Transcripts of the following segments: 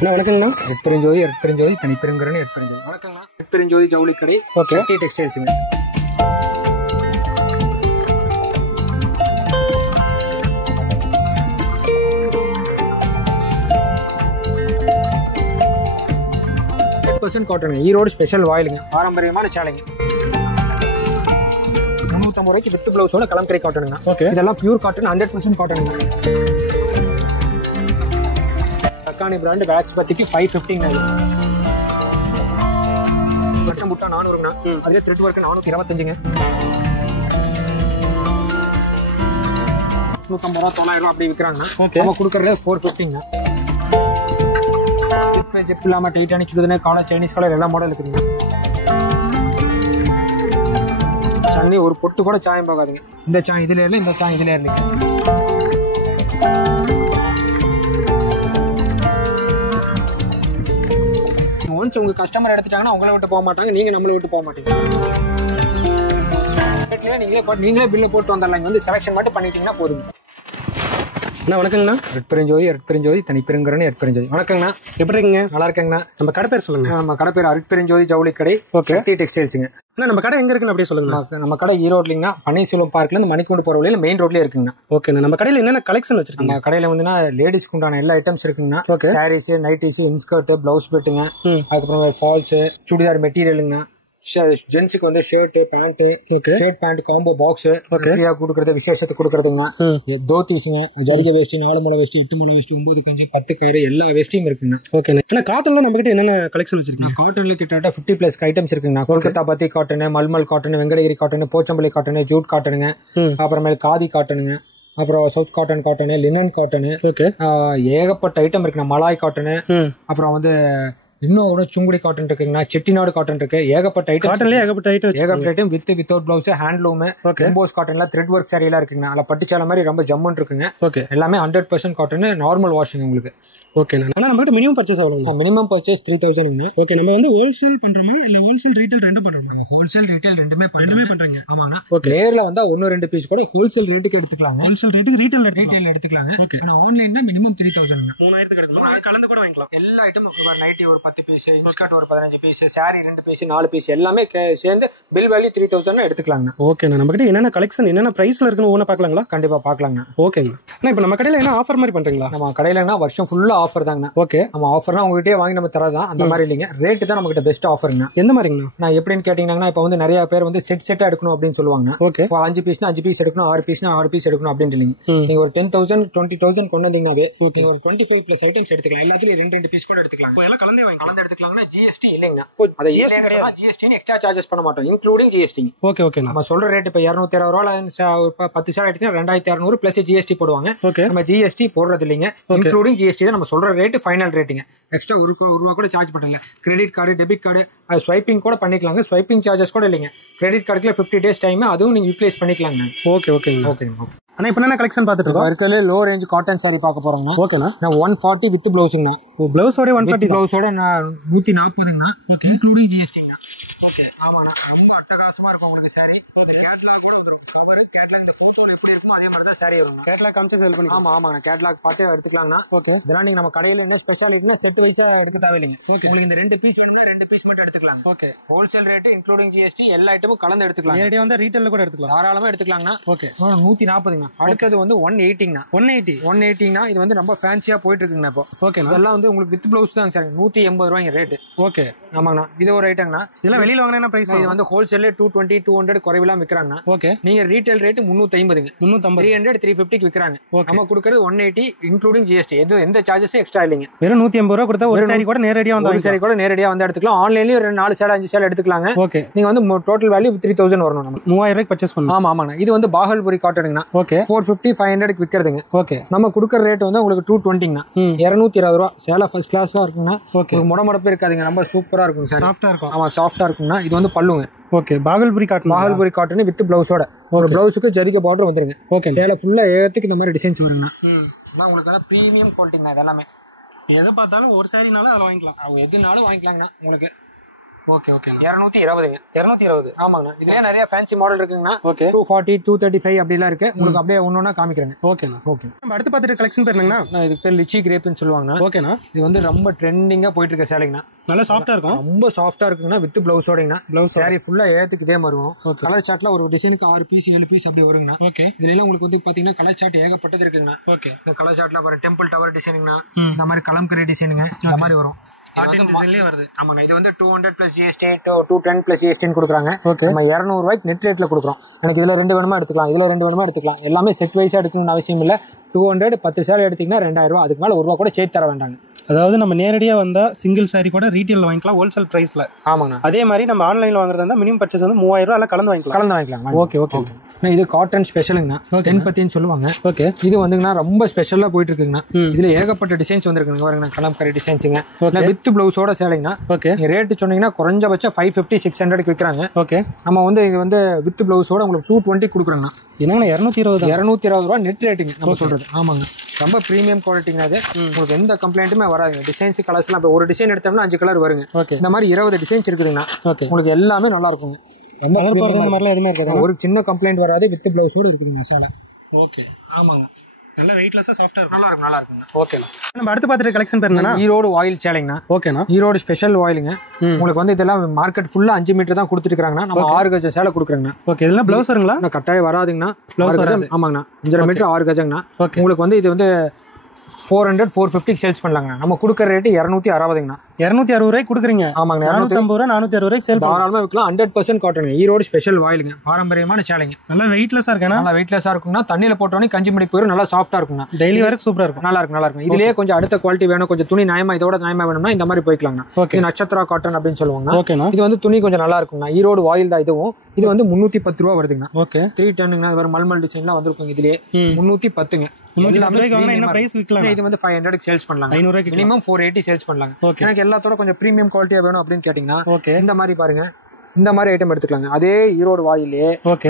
அண்ணா வணக்கங்கண்ணா. எட்பெருஞ்சோதி தனிப்பெருங்கரணி எட்பெருஞ்சோதி. வணக்கங்கண்ணா. எட்பெருஞ்சோதி ஜவுளி கடை, சக்தி டெக்ஸ்டைல்ஸுங்க. காட்டனுங்க, ஈரோடு ஸ்பெஷல் வாயிலுங்க, பாரம்பரியமான சேலைங்க. 350 ரூபாய்க்கு வித் பிளவுஸோட கலம்கரை காட்டனுங்க. இதெல்லாம் பியூர் காட்டன், 100% காட்டனுங்க. தக்கானி பிராண்ட் வேக்ஸ் பத்திக்கு 550 முட்டை 400ங்கண்ணா. அதுவே த்ரெட் ஒர்க் 425ங்க. 850 ரூபா 900 ரூபா அப்படி விற்கிறாங்கண்ணா. நம்ம கொடுக்கறது 450ங்க. ஜிப் இல்லாம டைட்டானிக் சுடுதுனே காலர், சைனீஸ் காலர் எல்லா மாடல் இருக்குதுங்க. சன்னி ஒரு பொட்டு கூட சாயம் போகாதுங்க. இந்த சாயம் இதுல இல்ல, இந்த சாயம் இதுல இருக்கு. ஒன்ஸ் உங்க கஸ்டமர் எடுத்துட்டாங்கன்னா உங்களை விட்டு போக மாட்டாங்க, நீங்க நம்மளை விட்டு போக மாட்டீங்க. நீங்களே பில்ல போட்டு வந்துடலாம். வந்து செலக்ஷன் மட்டும் பண்ணிட்டீங்கன்னா போதும். அண்ணா வணக்கங்கண்ணா. எட்பெருஞ்சோதி தனிப்பெருங்கரணி எட்பெருஞ்சோதி. வணக்கங்கண்ணா. எப்படி இருக்கீங்க? நல்லா இருக்கேங்கண்ணா. நம்ம கடை பேர் சொல்லுங்க. நம்ம கடை பேர் அருட்பெருஞ்சோதி ஜவுளி கடை, சக்தி டெக்ஸ்டைல்ஸுங்க. நம்ம கடை எங்க இருக்குன்னு அப்படியே சொல்லுங்க. நம்ம கடை ஈரோட்லிங்கண்ணா, பன்னீர்செல்வம் பார்க்ல இருந்து மணிக்கூண்டு போற வழியில மெயின் ரோட்லயே இருக்குங்கண்ணா. ஓகேண்ணா. நம்ம கடையில என்னென்ன கலெக்ஷன் வச்சிருக்கீங்க? நம்ம கடையில வந்துன்னா லேடிஸ்க்கு உண்டான எல்லா ஐட்டம்ஸ் இருக்குங்கண்ணா. சாரீஸ், நைட்டிஸ், இன்ஸ்கர்ட், பிளவுஸ் பெட்டுங்க, அதுக்கப்புறம் ஃபால்ஸ், சுடிதார் மெட்டீரியலுங்க. ஜென்ஸுக்கு வந்து shirt pant, shirt pant combo box ஃப்ரீயா கொடுக்கறது, விசேஷத்துக்கு கொடுக்கறதுங்க. தோத்திஸ்ங்க, ஜரிகை வேஷ்டி, 4 முளை வேஷ்டி, 8 முளை வேஷ்டி, 9 கஞ்சி, 10 கயிறு எல்லா வேஷ்டியும் இருக்குங்க. ஓகே. காட்டன்ல நம்ம கிட்ட என்னென்ன கலெக்ஷன் வச்சிருக்கீங்க? காட்டன்ல கிட்டத்தட்ட 50+ ஐட்டம்ஸ் இருக்குங்க. கொல்கத்தா பத்தி cotton, mulmul cotton, Venkatagiri cotton, Pochampally cotton, jute காட்டனுங்க, அப்புறமேல காதி காட்டனுங்க, அப்புறம் சவுத் காட்டன், லினன் காட்டன், ஏகப்பட்ட ஐட்டம் இருக்குண்ணா. மலாய் காட்டன், அப்புறம் வந்து இன்னும் சுங்குடி காட்டன் இருக்குங்கண்ணா, செட்டிநாடு காட்டன் இருக்கு. ஏகப்பட்ட item without blouse, handloom, emboss காட்டன்ல த்ரெட் ஒர்க் சாரி எல்லாம் இருக்குங்க. அதுல பட்டுச்சாலை மாதிரி ரொம்ப ஜம்முன்னு இருக்குங்க. எல்லாமே 100% காட்டன், நார்மல் வாஷிங் உங்களுக்கு. ஓகே. நம்ம கிட்ட மினிமம் பர்ச்சேஸ் ஆகும். Minimum purchase 3000. ஓகே. நம்ம வந்து ஹோல்சேல் பண்றோமா இல்ல ஹோல்சேல் ரீட்டைல் ரெண்டு பண்றோமா? ஹோல்சேல் ரீட்டைல் ரெண்டுமே பண்றீங்க. ஆமாங்க. ஓகே. நேர்ல வந்தா 1-2 பீஸ் கூட ஹோல்சேல் ரேட்டுக்கு எடுத்துக்கலாம். ஹோல்சேல் ரேட்டுக்கு ரீட்டைல் எடுத்துக்கலாம். ஓகே. ஆனா ஆன்லைன்ல மினிமம் 3000. 3000 கிடைக்கும். நான் கலந்து கூட வாங்கிக்கலாம். எல்லா ஐட்டமும் நைட்டி ஒரு 10 பீஸ், இன்ஸ்கர்ட் ஒரு 15 பீஸ், சாரி 2 பீஸ், 4 பீஸ் எல்லாமே சேர்ந்து பில் வேல்யூ 3000 எடுத்துக்கலாங்க. ஓகே. நம்ம கிட்ட என்னென்ன கலெக்ஷன் என்னென்ன பிரைஸ்ல இருக்குன்னு ஒண்ணு பார்க்கலாங்களா? கண்டிப்பா பார்க்கலாங்க. ஓகேங்க. ஆனா இப்போ நம்ம கடையில என்ன ஆஃபர் மாதிரி பண்றீங்களா? நம்ம கடையிலனா வருஷம் ஃபுல்லா ஆஃபர் தாங்க. ஓகே. நம்ம ஆஃபர்னா உங்ககிட்டயே வாங்கி நம்ம தரதான், அந்த மாதிரி இல்லைங்க. ரேட் தான் நம்ம கிட்ட பெஸ்ட் ஆஃபர்ங்க. எந்த மாதிரிங்கண்ணா? நான் எப்படின்னு கேட்டீங்கன்னா, இப்போ வந்து நிறைய பேர் வந்து செட்டா எடுக்கணும் அப்படின்னு சொல்லுவாங்க. ஓகே. 5 பீஸ்னா 5 பீஸ் எடுக்கணும், 6 பீஸ்னா 6 பீஸ் எடுக்கணும் அப்படின்னு இல்லைங்க. நீங்க ஒரு 10,000 20,000 கொண்டு வந்தீங்கன்னாவே நீங்க ஒரு 25+ ஐட்டம்ஸ் எடுத்துக்கலாம். எல்லாத்துலயும் 2 பீஸ் கூட எடுத்துக்கலாம். எல்லாம் கலந்து எடுத்துக்கலாம்னா ஜிஎஸ்டி இல்லைங்கண்ணா. அது ஜிஎஸ்டி எக்ஸ்ட்ரா சார்ஜஸ் பண்ண மாட்டோம், இன்க்ளூடிங் ஜிஎஸ்டி. ஓகே. ஓகே. நம்ம சொல்ற ரேட் இப்ப 260 ரூபாய் 10 சார் எடுத்தீங்கன்னா 2200 பிளஸ் ஜிஎஸ்டி போடுவாங்க. நம்ம ஜிஎஸ்டி போடுறது இல்லைங்க, இன்க்ளூடிங் ஜிஎஸ்டி தான் நம்ம சொல்ற ரேட், ஃபைனல் ரேட்டுங்க. எக்ஸ்ட்ரா ஒரு ரூபா கூட சார்ஜ் பண்ணல. Credit card, debit card, swiping கூட பண்ணிக்கலாங்க. ஸ்வைப்பிங் சார்ஜஸ் கூட இல்லைங்க. கிரெடிட் கார்டுல 50 days டைம், அதுவும் நீங்க யூட்டிலைஸ் பண்ணிக்கலாங்க. ஓகே. ஓகேங்க. ஓகேங்க. ஆனா இப்போ என்ன கலெக்ஷன் பார்த்துட்டு இருக்கோம்? இருக்கல லோ ரேஞ்ச் காட்டன் சாரி பார்க்க போறோம்னா. ஓகேண்ணா. நான் 140 வித் பிளவுஸ்ங்க. பிளவுஸோட 140, பிளவுஸோட 140ங்க. Including GST. ஓகே. ஆமா, ரொம்ப அட்டகாசமா இருக்கும் உங்களுக்கு சாரி. கேட்லாக் பார்த்து எடுத்துக்கலாம்னா. இதெல்லாம் நீங்க நம்ம கடையில என்ன ஸ்பெஷாலிட்டினா செட் வைஸா எடுக்க தேவையில்லைங்க. உங்களுக்கு இந்த 2 பீஸ் வேணும்னா 2 பீஸ் மட்டும் எடுத்துக்கலாம். Okay. Wholesale rate including GST எல்லா ஐட்டமும் கலந்து எடுத்துக்கலாம். நேரடியா வந்து ரீட்டைல்ல கூட எடுத்துக்கலாம், தாராளமா எடுத்துக்கலாம்னா. ஓகே. 140ங்க. அடுத்தது வந்து 180ங்கண்ணா. 180னா இது வந்து ரொம்ப ஃபேன்சியா போயிட்டு இருக்குங்கண்ணா இப்போ. ஓகே. இதெல்லாம் வந்து உங்களுக்கு வித் பிளவுஸ் தான் சார் 180 ரூபாய்ங்க ரேட். ஓகே. ஆமாங்கண்ணா. இது ஒரு ஐட்டங்கண்ணா. இதெல்லாம் வெளியில வாங்கினா என்ன பிரைஸ்? இது வந்து ஹோல்சேல்ல 220 200 குறைவிலாம் விற்கிறாங்கண்ணா. ஓகே. நீங்க ரீட்டைல் ரேட் 350ங்க. 300 350 விற்கிறாங்க. நம்ம கொடுக்கறது 180 இன்க்ளூடிங் ஜிஎஸ்டி. எந்த சார்ஜஸும் எக்ஸ்ட்ரா இல்லைங்க. வெறும் 180 ரூபா கொடுத்தா ஒரு சாரி கூட நேரடியா வந்து எடுத்துக்கலாம். ஆன்லைன்லயும் 4 சேலை 5 சேலை எடுத்துக்கலாங்க. ஓகே. நீங்க வந்து டோட்டல் வேல்யூ 3000 வரணும். நம்ம 3000 ரூபாய்க்கு பர்ச்சேஸ் பண்ணணும். ஆமாங்க. இது வந்து பாகல்புரி காட்டனுங்கண்ணா. ஓகே. 450 500 விற்கிறதுங்க. ஓகே. நம்ம கொடுக்கற ரேட் வந்து உங்களுக்கு 220ங்கண்ணா. 220 ரூபா. சேலை ஃபர்ஸ்ட் கிளாஸா இருக்குங்க. ஓகே. முடமுடப்பு இருக்காதுங்க, ரொம்ப சூப்பரா இருக்கும் சார். சாஃப்ட்டா இருக்கும். ஆமா, சாஃப்ட்டா இருக்குங்கண்ணா. இது வந்து பல்லுங்க. ஓகே. பாகல்புரி காட்டன் வித் பிளவுஸோட. ஒரு பிளவுஸுக்கு ஜரிகை பார்டர் வந்துருங்க. ஓகே. சேலை ஃபுல்லா ஏத்துக்கு இந்த மாதிரி டிசைன்ஸ் வருங்கண்ணா. உங்களுக்கு வந்து பிரீமியம் குவாலிட்டிங்க. இதெல்லாமே எது பார்த்தாலும் ஒரு சாரினாலும் அதை வாங்கிக்கலாம். அவங்க எதுனாலும் வாங்கிக்கலாங்கண்ணா. உங்களுக்கு ஓகே ஓகேண்ணா. 220ங்க. 220. ஆமாங்கண்ணா. இதுலயே நிறைய ஃபேன்சி மாடல் இருக்குங்கண்ணா. ஓகே. 240 235 அப்படிலாம் இருக்கு. உங்களுக்கு அப்படியே ஒன்னொன்னா காமிக்கிறேங்க. ஓகேண்ணா. ஓகே. நம்ம அடுத்து பார்த்துட்டு கலெக்ஷன் பேர் என்னங்கண்ணா? இதுக்கு பேர் லிச்சி கிரேப்னு சொல்லுவாங்கண்ணா. ஓகேண்ணா. இது வந்து ரொம்ப ட்ரெண்டிங்கா போயிட்டு இருக்க சேலைங்கண்ணா. நல்லா சாஃப்டா இருக்கும். ரொம்ப சாஃப்டா இருக்குங்கண்ணா. வித் பிளவுஸோடங்கண்ணா. பிளவுஸ் சாரி ஃபுல்லா ஏத்துக்கு இதே மாதிரி வரும். கலர் சார்ட்ல ஒரு டிசைனுக்கு 6 பீஸ் 7 பீஸ் அப்படி வருங்கண்ணா. ஓகே. இதுல எல்லாம் உங்களுக்கு வந்து பாத்தீங்கன்னா கலர் சார்ட் ஏகப்பட்டது இருக்குங்கண்ணா. ஓகே. இந்த கலர் சார்ட்ல பாருங்க டெம்பிள் டவர் டிசைனுங்கண்ணா. இந்த மாதிரி கலம்கரி டிசைனுங்க இந்த மாதிரி வரும். வருது. ஆமாங்க. இது வந்து 200 plus GST 210 plus GST கொடுக்குறாங்க. நம்ம 200 ரூபாய்க்கு நெட் ரேட்ல கொடுக்குறோம். எனக்கு இதுல 2 வேணுமா எடுத்துக்கலாம், இதுல 2 வேணுமா எடுத்துக்கலாம். எல்லாமே செட் வைஸா எடுக்கணும்னு அவசியம் இல்ல. 200 10 சேலை எடுத்தீங்கன்னா 2000 ரூபாய். அதுக்கு மேல 1 ரூபா கூட சேர்த்து தர வேண்டாங்க. அதாவது நம்ம நேரடியா வந்தா சிங்கிள் சாரி கூட ரீட்டைல் வாங்கிக்கலாம் ஹோல்சேல் பிரைஸ்ல. ஆமாங்க. அதே மாதிரி நம்ம ஆன்லைன்ல வாங்குறதா இருந்தா மினிமம் பர்ச்சேஸ் வந்து 3000 ரூபாய் கலந்து வாங்கிக்கலாம். Okay okay. இது காட்டன் ஸ்பெஷலுங்கண்ணா. 10 சொல்லுவாங்க. ஓகே. இது வந்துங்கண்ணா ரொம்ப ஸ்பெஷலா போயிட்டு இருக்குங்கண்ணா. இதுல ஏகப்பட்ட டிசைன்ஸ் வந்துருக்குங்க. பாருங்க கலம்கரி டிசைன்ஸுங்க. வித் பிளவுஸோட சேலைங்கண்ணா. ஓகே. ரேட் சொன்னீங்கன்னா குறைஞ்சபட்சம் 550 600 விற்கிறாங்க. ஓகே. நம்ம வந்து இது வந்து வித் பிளவுஸோட உங்களுக்கு 220 கொடுக்குறோங்கண்ணா. என்னங்கண்ணா 220 ரூபா நெட் ரேட்டிங் நம்ம சொல்றது. ஆமாங்க. ரொம்ப பிரீமியம் குவாலிட்டிங்க. அது உங்களுக்கு எந்த கம்ப்ளைண்ட்டுமே வராதுங்க. டிசைன்ஸ் கலர்ஸ்லாம் இப்போ ஒரு டிசைன் எடுத்தோம்னா 5 கலர் வருங்க. இந்த மாதிரி 20 டிசைன்ஸ் இருக்குதுங்கண்ணா. உங்களுக்கு எல்லாமே நல்லா இருக்குங்க. ரொம்ப எதுவுமே இருக்காது. ஒரு சின்ன கம்ப்ளைண்ட் வராது. வித் பிளவுஸோட இருக்குதுங்க சேலை. ஓகே. ஆமாங்க. நல்ல வெயிட்லெஸ்ஸா சாஃப்ட்டா இருக்கும். நல்லா இருக்குங்க. ஓகேண்ணா. நம்ம அடுத்து பார்த்துட்டு கலெக்ஷன் பேர் என்னன்னா ஈரோடு ஆயில் சேலைங்கண்ணா. ஓகேண்ணா. ஈரோடு ஸ்பெஷல் ஆயிலுங்க. உங்களுக்கு வந்து இதெல்லாம் மார்க்கெட் ஃபுல்லா 5 மீட்டர் தான் கொடுத்துட்டு இருக்காங்கண்ணா. நம்ம 6 கஜ சேலை கொடுக்குறோங்கண்ணா. ஓகே. இதெல்லாம் பிளவுஸ் வருங்களா? கட்டாயம் வராதுங்கண்ணா. பிளவுஸ் வராது. ஆமாங்கண்ணா. 5 மீட்டர் 6 கஜங்கண்ணா. உங்களுக்கு வந்து இது வந்து 400 450 சேல்ஸ் பண்ணலாங்க. நம்ம கொடுக்குற ரேட்டு 260ங்கண்ணா. 260 ரூபாய்க்கு கொடுக்குறீங்க. ஆமாங்க. 450 ரூபா 460 ரூபாய்க்கு சேல் தாராளமா விற்கலாம். 100% காட்டனுங்க. ஈரோடு ஸ்பெஷல் ஆயிலுங்க. பாரம்பரியமான சேலைங்க. நல்லா வெயிட்லெஸ்ஸா இருக்கேன்னா. நல்லா வெயிட்லெஸ்ஸா இருக்கும்னா தண்ணியில போட்டோன்னே கஞ்சி மணி போயிடும். நல்லா சாஃப்டா இருக்கும்னா டெய்லி வரைக்கும் சூப்பரா இருக்கும். நல்லா இருக்கும். இதுலயே கொஞ்சம் அடுத்த குவாலிட்டி வேணும், கொஞ்சம் துணி நியாயமா இதோட நியாயமா வேணும்னா இந்த மாதிரி போய்க்கலாங்க. ஓகே. நட்சத்திரா காட்டன் அப்படின்னு சொல்லுவாங்க. ஓகேண்ணா. இது வந்து துணி கொஞ்சம் நல்லா இருக்கும்னா ஈரோடு ஆயில் தான் இதுவும். இது வந்து 310 ரூபா வருதுங்கண்ணா. ஓகே. 3 டன்னுங்கண்ணா. இது மல்மல் டிசைன்லாம் வந்திருக்கும். இதுலயே 310ங்க. என்ன பிரைஸ் விக்கலாம்? இது வந்து 500 சேல்ஸ் பண்ணலாம். 500 ரூபாய்க்கு மினிமம் 480 சேல்ஸ் பண்ணலாம். எனக்கு எல்லாத்தோட கொஞ்சம் பிரீமியம் குவாலிட்டியா வேணும் அப்படின்னு கேட்டீங்கன்னா இந்த மாதிரி பாருங்க. இந்த மாதிரி ஐட்டம் எடுத்துக்கலாங்க. அதே ஈரோடு வாயிலே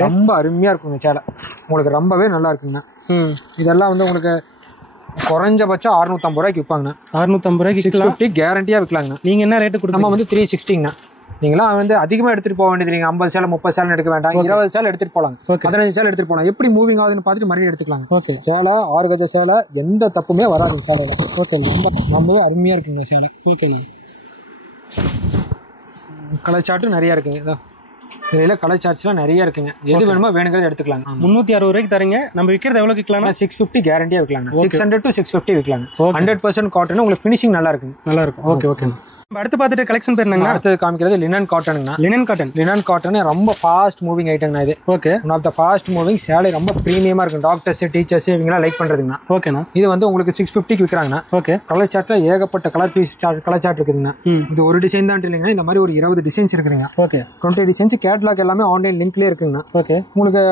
ரொம்ப அருமையா இருக்குங்க சேலை. உங்களுக்கு ரொம்பவே நல்லா இருக்குங்க. இதெல்லாம் வந்து உங்களுக்கு குறைஞ்சபட்சம் 650 ரூபாய்க்கு விற்பாங்க. 650 ரூபாய்க்கு 650 கேரண்டியா விற்கலாங்க. நீங்க என்ன ரேட்டு கொடுங்க? நம்ம வந்து 360ங்கண்ணா. நீங்களா வந்து அதிகமா எடுத்துட்டு போக வேண்டியது. நீங்க 50 சேலை 30 சேலை எடுக்க வேண்டாம். 20 சேலை எடுத்துட்டு போலாம். 15 சேலை எடுத்துட்டு போலாம். எப்படி மூவிங் ஆகுதுன்னு பார்த்துட்டு மறுபடியும் எடுத்துக்கலாம். ஓகே. சேலை 6 கஜ சேலை எந்த தப்புமே வராது சேலையில. ஓகே. ரொம்பவே அருமையா இருக்குங்க சேலை. ஓகேண்ணா. கலர் சார்ட்டும் நிறைய இருக்குங்க. இதுல கலர் சார்ட்ஸ்லாம் நிறைய இருக்குங்க. எது வேணுமோ வேணுங்கிறத எடுத்துக்கலாம். 360 ரூபாய்க்கு தரீங்க. நம்ம விற்கிறது எவ்வளவு விற்கலாம்? 650 கேரண்டியா விற்கலாம். 600 to 650 விற்கலாம். 100% காட்டன். உங்களுக்கு ஃபினிஷிங் நல்லா இருக்கும். Okay okay. அடுத்து பார்த்துட்டு கலெக்ஷன் பேர் என்னங்க? அடுத்து காமிக்கிறது லினன் காட்டனுங்கண்ணா. லினன் காட்டன் ரொம்ப ஃபாஸ்ட் மூவிங் ஐட்டம்னா இது. ஓகே. One of the fast moving சேலை. ரொம்ப பிரீமியமா இருக்கும். டாக்டர்ஸ் டீச்சர்ஸ் இவங்கலாம் லைக் பண்றதுங்கண்ணா. ஓகேண்ணா. இது வந்து உங்களுக்கு 650க்கு விற்கிறாங்கண்ணா. ஓகே. கலர் சார்ட்ல ஏகப்பட்ட கலர் பீஸ் கலர் சார்ட் இருக்குதுங்கண்ணா. இது ஒரு டிசைன் தான் இல்லைங்க. இந்த மாதிரி ஒரு 20 டிசைன்ஸ் இருக்குதுங்க. ஓகே. 20 டிசைன்ஸ். கேட்லாக் எல்லாமே ஆன்லைன் லிங்க்லயே இருக்குங்கண்ணா. ஓகே. உங்களுக்கு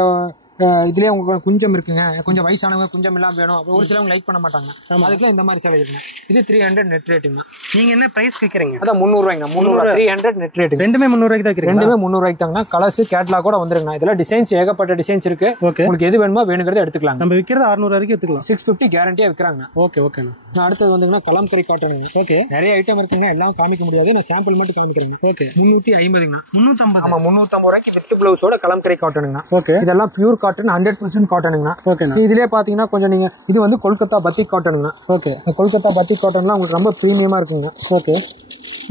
இதுலயே உங்களுக்கு குஞ்சம் இருக்குங்க. கொஞ்சம் வயசானவங்க குஞ்சம் எல்லாம் வேணும். ஒரு சிலவங்க லைக் பண்ண மாட்டாங்க. அதுக்குலாம் இந்த மாதிரி சேலை இருக்குங்க. இது 300 நெட் ரேட்டுங்க. நீங்க என்ன பிரைஸ் விக்கிறீங்க? அதான் 300 ரூபாய்ங்க. 300 நெட் ரேட். ரெண்டுமே 300 ரூபாய்க்கு தான். ரெண்டுமே 300 ரூபாய்க்கு தாங்கண்ணா. கலர்ஸ் கேட்லாக் கூட வந்துருங்க. இதெல்லாம் டிசைன்ஸ் ஏகப்பட்ட டிசைன்ஸ் இருக்கு. உங்களுக்கு எது வேணுமோ வேணுங்கிறத எடுத்துக்கலாம். நம்ம விக்கிறது 600 வரைக்கும் எடுத்துக்கலாம். 650 கேரண்டியா விக்கிறாங்க. ஓகே ஓகேண்ணா. அடுத்தது வந்துங்கன்னா கலம்கரி காட்டனுங்க. ஓகே. நிறைய ஐட்டம் இருக்குங்க. எல்லாம் காமிக்க முடியாது. நான் சாம்பிள் மட்டும் காமிக்கிறேன். ஓகே. 350ங்கண்ணா. 350. ஆமா 350 ரூபாய்க்கு வித் பிளவுஸோட கலம்கரி காட்டனுங்க. ஓகே. இதெல்லாம் பியூர் காட்டன் 100% காட்டனுங்க. ஓகே. இதுலயே பாத்தீங்கன்னா கொஞ்சம் நீங்க இது வந்து கொல்கத்தா பத்திக் காட்டனுங்க. ஓகே. கொல்கத்தா பத்திக் காட்டன்லாம் உங்களுக்கு ரொம்ப பிரீமியமா இருக்குங்க. ஓகே.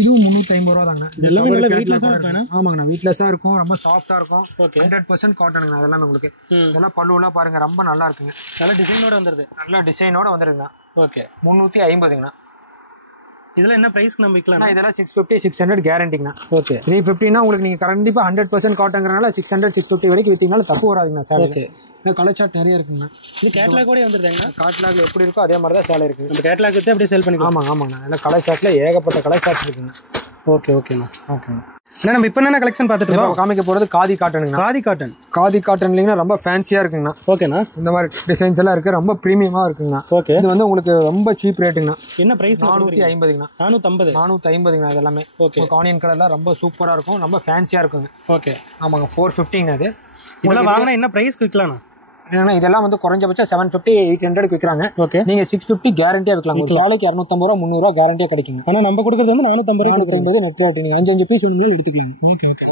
இதுவும் 350 ரூபா தாங்க. எல்லாமே நல்ல வெயிட்லெஸ்ஸா இருக்கும். ஆமாங்கண்ணா. வெயிட்லெஸ்ஸா இருக்கும். ரொம்ப சாஃப்ட்டா இருக்கும். 100% காட்டனுங்க. அதெல்லாம் உங்களுக்கு இதெல்லாம் பல்லுலாம் பாருங்க ரொம்ப நல்லா இருக்குங்க. நல்ல டிசைனோட வந்துருது. நல்ல டிசைனோட வந்துருங்க. ஓகே. 350ங்கண்ணா. இதெல்லாம் என்ன பிரைஸ்க்கு நம்ம விக்கலாம்? இதெல்லாம் 650 600 கேரண்டிங்கண்ணா. ஓகே. 350னா உங்களுக்கு நீங்க கண்டிப்பா 100% காட்டங்கறனால 600 650 வரைக்கும் வித்தீங்கனால தப்பு வராதுங்கண்ணா சேலை. ஓகே. இந்த கலர் சார்ட் நிறைய இருக்குங்கண்ணா. இது கேட்லாக் கூட வந்துருதாங்க. கேட்லாக்ல எப்படி இருக்கோ அதே மாதிரி தான் சேலை இருக்கு. நம்ம கேட்லாக் எடுத்து அப்படியே சேல் பண்ணிக்கலாம். ஆமாங்க. இந்த கலர் சார்ட்ல ஏகப்பட்ட கலர் சார்ட் இருக்குங்க. ஓகே ஓகேண்ணா. ஓகேண்ணா. நம்ம இப்போ என்ன கலெக்ஷன் பார்த்துட்டு இருக்கோம்? காமிக்க போறது காதி காட்டனுங்க. காதி காட்டன் இல்லைங்கன்னா ரொம்ப ஃபேன்சியா இருக்குங்கண்ணா. ஓகேண்ணா. இந்த மாதிரி டிசைன்ஸ் எல்லாம் இருக்கு. ரொம்ப பிரீமியமா இருக்குங்கண்ணா. ஓகே. இது வந்து உங்களுக்கு ரொம்ப சீப் ரேட்டுங்கண்ணா. என்ன பிரைஸ்? 450ங்கண்ணா. 450ங்கண்ணா. இது எல்லாமே ஓகே. ஆனியன் கலர்ல ரொம்ப சூப்பரா இருக்கும். ரொம்ப ஃபேன்சியா இருக்குங்க. ஓகே. ஆமாங்க. 450ங்கண்ணா. அது இதெல்லாம் வாங்கினா என்ன பிரைஸ்க்கு விற்கலாம்ண்ணா? ஏன்னா இதெல்லாம் வந்து குறைஞ்சபட்சம் 750-800 விற்கிறாங்க. ஓகே, நீங்க 650 கேரண்டியா விற்கலாம். ஒரு சாலைக்கு 250 ரூபா 300 ரூபா கேரண்டியா கிடைக்கும். ஆனா நம்ம கொடுக்கறது வந்து 450 நெட் ரேட். நீங்க 5 பீஸ் எடுத்துக்கலாம். Okay okay.